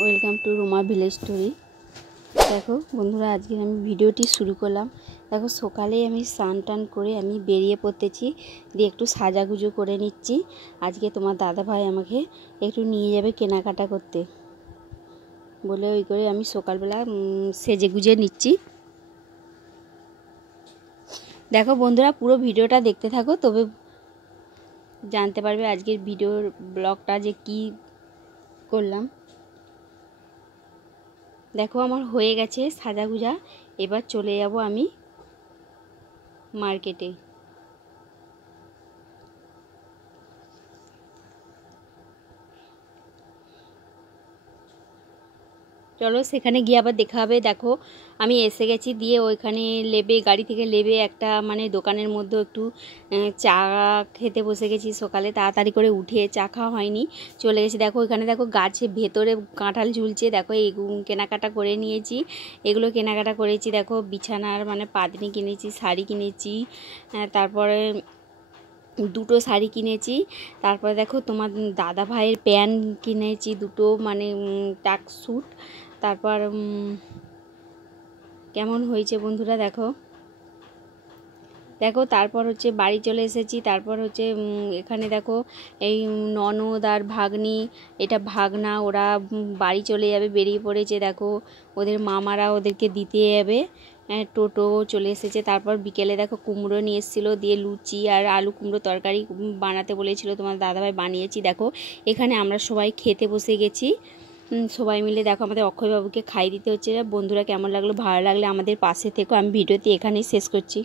Welcome to Ruma village story. দেখো বন্ধুরা, আজকে আমি ভিডিওটি শুরু করলাম। দেখো সকালে আমি স্নান টান করে আমি বেরিয়ে পড়তেছি, দিয়ে একটু সাজাগুজো করে নিচ্ছি। আজকে তোমার দাদা ভাই আমাকে একটু নিয়ে যাবে কেনাকাটা করতে বলে, ওই করে আমি সকালবেলা সেজে গুজে নিচ্ছি। দেখো বন্ধুরা, পুরো ভিডিওটা দেখতে থাকো, তবে জানতে পারবে আজকের ভিডিওর ব্লগটা যে কি করলাম। দেখো আমার হয়ে গেছে সাজাগুজা, এবার চলে যাব আমি মার্কেটে। চলো সেখানে গিয়ে আবার দেখা হবে। দেখো আমি এসে গেছি, দিয়ে ওইখানে লেবে গাড়ি থেকে লেবে একটা দোকানের মধ্যে একটু চা খেতে বসে গেছি। সকালে তাড়াতাড়ি করে উঠে চা খাওয়া হয়নি, চলে গেছি। দেখো ওইখানে দেখো গাছে ভেতরে কাঁঠাল ঝুলছে, দেখো এই কেনাকাটা করে নিয়েছি। এগুলো কেনাকাটা করেছি। দেখো বিছানার পাতনি কিনেছি, শাড়ি কিনেছি, তারপরে দুটো শাড়ি কিনেছি। তারপরে দেখো তোমার দাদা ভাইয়ের প্যান্ট কিনেছি দুটো, টাক স্যুট। তারপর কেমন হয়েছে বন্ধুরা দেখো। দেখো তারপর হচ্ছে বাড়ি চলে এসেছি। তারপর হচ্ছে এখানে দেখো এই ননদ আর ভাগ্নি, এটা ভাগনা, ওরা বাড়ি চলে যাবে, বেরিয়ে পড়েছে। দেখো ওদের মামারা ওদেরকে দিতে যাবে, টোটো চলে এসেছে। তারপর বিকেলে দেখো কুমড়ো নিয়ে এসেছিলো, দিয়ে লুচি আর আলু কুমড়ো তরকারি বানাতে বলেছিল তোমার দাদাভাই, বানিয়েছি। দেখো এখানে আমরা সবাই খেতে বসে গেছি, সবাই মিলে। দেখো আমাদের অক্ষয়বাবুকে খাই দিতে হচ্ছে। বন্ধুরা কেমন লাগলো, ভালো লাগলে আমাদের পাশে থেকো। আমি ভিডিওটি এখানেই শেষ করছি।